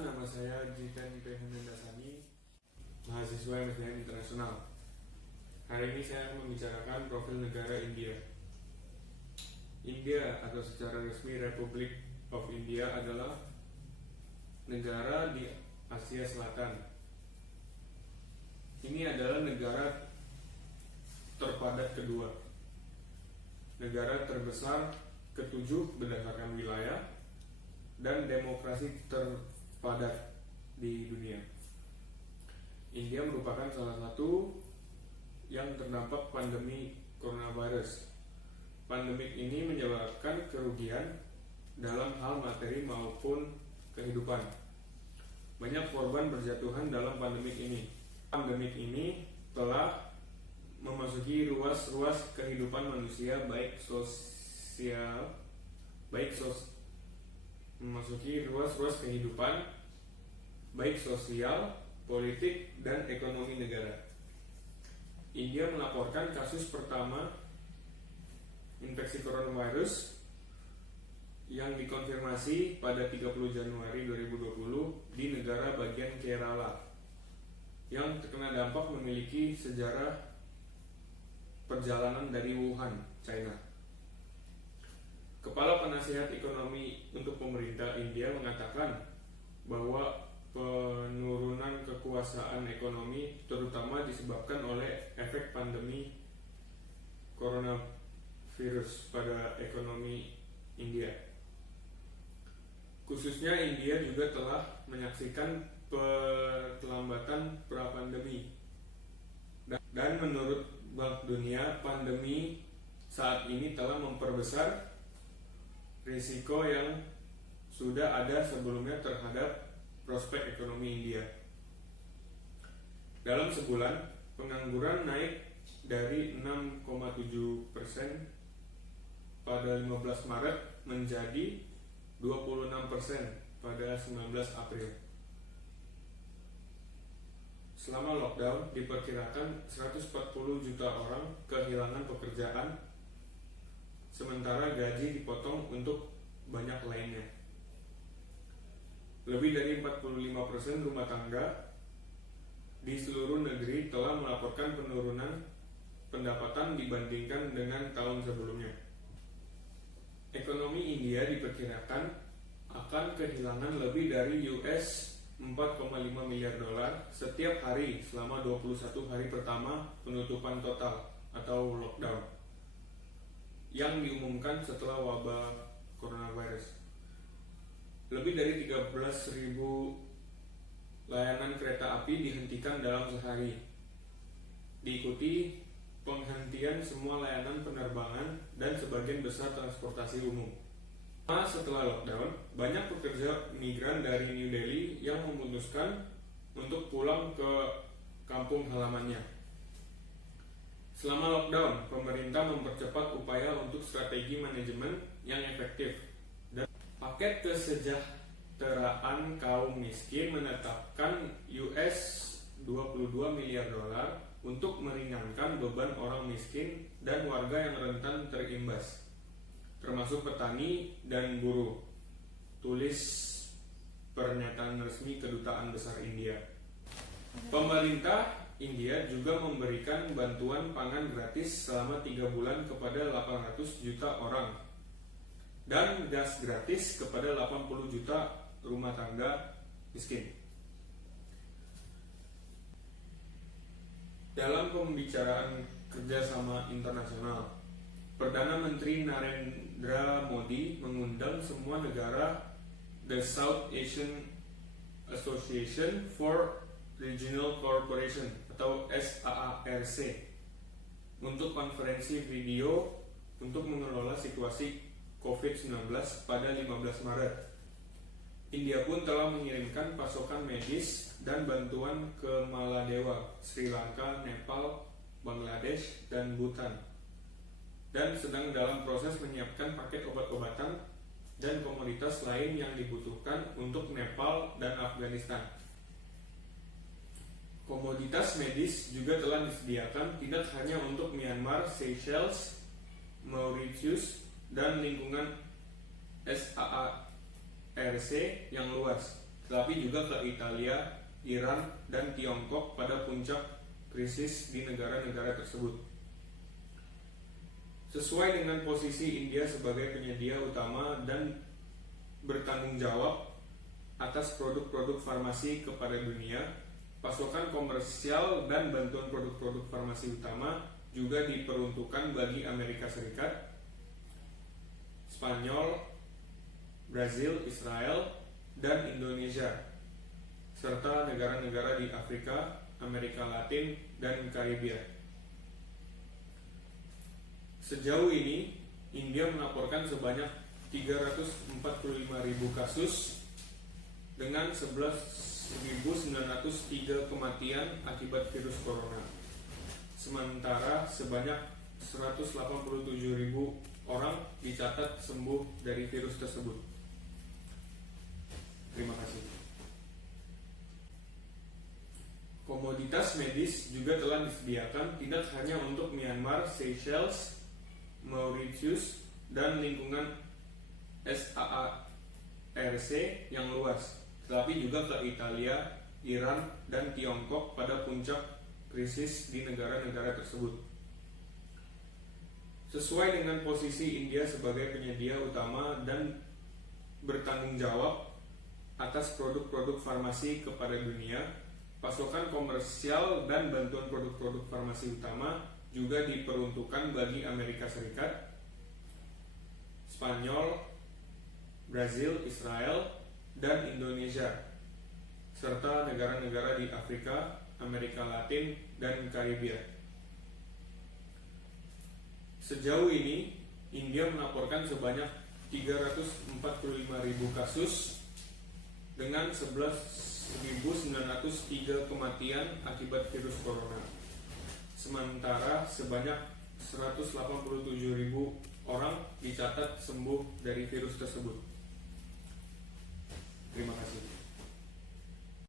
Perkenalkan, nama saya Jikan P. Hemendasani, mahasiswa MSDN Internasional. Hari ini saya akan membicarakan profil negara India. India atau secara resmi Republic of India adalah negara di Asia Selatan. Ini adalah negara terpadat kedua, negara terbesar ketujuh berdasarkan wilayah, dan demokrasi terpadat di dunia. India merupakan salah satu yang terdampak pandemi coronavirus. Pandemik ini menyebabkan kerugian dalam hal materi maupun kehidupan. Banyak korban berjatuhan dalam pandemik ini. Pandemik ini telah memasuki ruas-ruas kehidupan manusia, memasuki ruas-ruas kehidupan baik sosial, politik, dan ekonomi negara. India melaporkan kasus pertama infeksi coronavirus yang dikonfirmasi pada 30 Januari 2020 di negara bagian Kerala yang terkena dampak memiliki sejarah perjalanan dari Wuhan, China. Kepala Penasihat Ekonomi untuk pemerintah India mengatakan bahwa penurunan kekuasaan ekonomi terutama disebabkan oleh efek pandemi coronavirus pada ekonomi India. Khususnya India juga telah menyaksikan perlambatan pra-pandemi. Dan menurut Bank Dunia, pandemi saat ini telah memperbesar risiko yang sudah ada sebelumnya terhadap prospek ekonomi India. Dalam sebulan, pengangguran naik dari 6,7% pada 15 Maret menjadi 26% pada 19 April. Selama lockdown, diperkirakan 140 juta orang kehilangan pekerjaan, sementara gaji dipotong untuk banyak lainnya. Lebih dari 45% rumah tangga di seluruh negeri telah melaporkan penurunan pendapatan dibandingkan dengan tahun sebelumnya. Ekonomi India diperkirakan akan kehilangan lebih dari US 4,5 miliar dolar setiap hari selama 21 hari pertama penutupan total atau lockdown yang diumumkan setelah wabah coronavirus. Lebih dari 13.000 layanan kereta api dihentikan dalam sehari, diikuti penghentian semua layanan penerbangan dan sebagian besar transportasi umum. Setelah lockdown, banyak pekerja migran dari New Delhi yang memutuskan untuk pulang ke kampung halamannya. Selama lockdown, pemerintah mempercepat upaya untuk strategi manajemen yang efektif. Dan paket kesejahteraan kaum miskin menetapkan US 22 miliar dolar untuk meringankan beban orang miskin dan warga yang rentan terimbas, termasuk petani dan buruh. Tulis pernyataan resmi Kedutaan Besar India. Pemerintah India juga memberikan bantuan pangan gratis selama 3 bulan kepada 800 juta orang dan gas gratis kepada 80 juta rumah tangga miskin. Dalam pembicaraan kerjasama internasional, Perdana Menteri Narendra Modi mengundang semua negara The South Asian Association for Regional Cooperation atau SAARC untuk konferensi video untuk mengelola situasi COVID-19 pada 15 Maret. India pun telah mengirimkan pasokan medis dan bantuan ke Maladewa, Sri Lanka, Nepal, Bangladesh, dan Bhutan, dan sedang dalam proses menyiapkan paket obat-obatan dan komoditas lain yang dibutuhkan untuk Nepal dan Afghanistan. Komoditas medis juga telah disediakan tidak hanya untuk Myanmar, Seychelles, Mauritius, dan lingkungan SAARC yang luas, tetapi juga ke Italia, Iran, dan Tiongkok pada puncak krisis di negara-negara tersebut. Sesuai dengan posisi India sebagai penyedia utama dan bertanggung jawab atas produk-produk farmasi kepada dunia, pasokan komersial dan bantuan produk-produk farmasi utama juga diperuntukkan bagi Amerika Serikat, Spanyol, Brazil, Israel, dan Indonesia, serta negara-negara di Afrika, Amerika Latin, dan Karibia. Sejauh ini, India melaporkan sebanyak 345.000 kasus dengan 11.903 kematian akibat virus corona. Sementara sebanyak 187.000 orang dicatat sembuh dari virus tersebut. Terima kasih. Komoditas medis juga telah disediakan tidak hanya untuk Myanmar, Seychelles, Mauritius, dan lingkungan SAARC yang luas, tetapi juga ke Italia, Iran, dan Tiongkok pada puncak krisis di negara-negara tersebut. Sesuai dengan posisi India sebagai penyedia utama dan bertanggung jawab atas produk-produk farmasi kepada dunia, pasokan komersial dan bantuan produk-produk farmasi utama juga diperuntukkan bagi Amerika Serikat, Spanyol, Brazil, Israel, dan Indonesia, serta negara-negara di Afrika, Amerika Latin, dan Karibia. Sejauh ini, India melaporkan sebanyak 345.000 kasus dengan 11.903 kematian akibat virus corona. Sementara sebanyak 187.000 orang dicatat sembuh dari virus tersebut. Terima kasih.